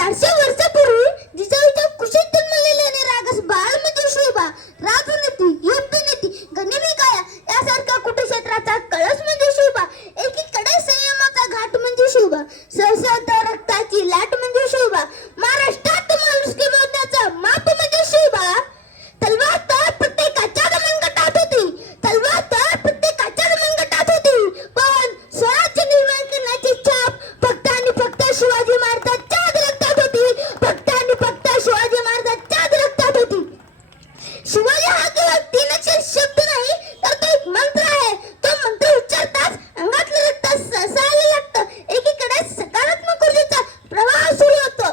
400 वर्षापूर्वी जिजाऊच्या कुशीत जन्मलेले आणि रागस बाळ म्हणजे शिवबा, राजनीती, युद्धनीती, गनिमी काया यासारख्या कुटक्षेत्राचा कळस म्हणजे शिवबा, एकीकडे संयमाचा घाट म्हणजे शिवबा, सशस्त्र रक्ताची लाट म्हणजे शिवबा, महाराष्ट्रात माणुसकी मोजण्याचा माप म्हणजे शिवबा. तलवार तर प्रत्येकाच्या मनगटात होती, तलवार तर प्रत्येकाच्या मनगटात होती, पण स्वराज्य निर्माण करण्याची छाप फक्त आणि फक्त शिवाजी महाराजांच्याच रक्तात होती, फक्त आणि फक्त शिवाजी महाराजांच्याच रक्तात होती. शिवाजी हा केवळ 3 अक्षर शब्द नाही, तर तो एक मंत्र आहे. तो मंत्र उच्चारताच अंगातलं रक्त सळसळायला लागतं. एकीकडे सकारात्मक ऊर्जेचा प्रवाह सुरू होतो.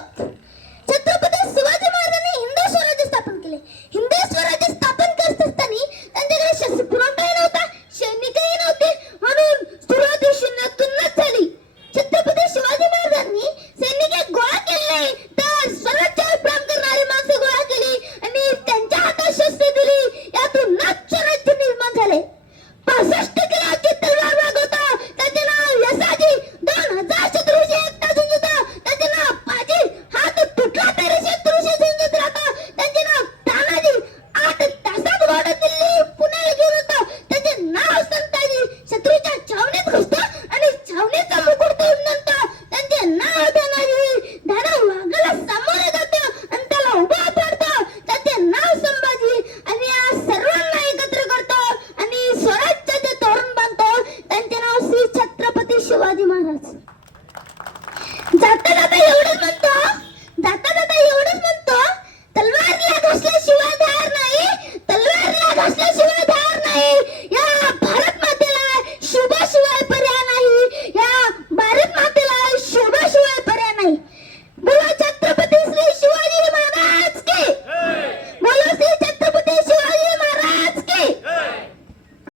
छत्रपती शिवाजी महाराजांनी हिंदवी स्वराज्य स्थापन केले. हिंदवी स्वराज्य स्थापन करत असताना त्यांच्याकडे शस्त्र पुरवठाही नव्हता, सैनिकही नव्हते, म्हणून सुरुवाती शून्यातूनच झाली. छत्रपती शिवाजी महाराजांनी सैनिक गोळा केले नाही, तर स्वराज्यावर प्रेम करणारी माणसं गोळा केली आणि त्यांच्या हातात शस्त्रे दिली. यातूनच स्वराज्य निर्माण झाले. 65 किलोची तलवार वागवता त्याचे नाव यसाजी, 2000 शत्रूशी एकटा झुंजता त्याचे नाव पाजी, हात तुटला तरी शत्रूशी झुंजत राहता त्याचे नाव तानाजी, 8 तासात घोडा दिल्ली पुण्याला घेऊन होता त्याचे नाव संताजी, शत्रूच्या छावणीत घुसता आणि छावणीचा मुकुट तोडून नंतर त्यांचे नाव धनाजी, धना वाघाला सामोरे जातं आणि त्याला उभा पाडतं त्याचे नाव संभाजी. आणि या सर्वांना एकत्र करतो आणि स्वराज्याचे तोरण बांधतो त्यांचे नाव श्री छत्रपती शिवाजी महाराज. जाता जाता एवढंच म्हणतो,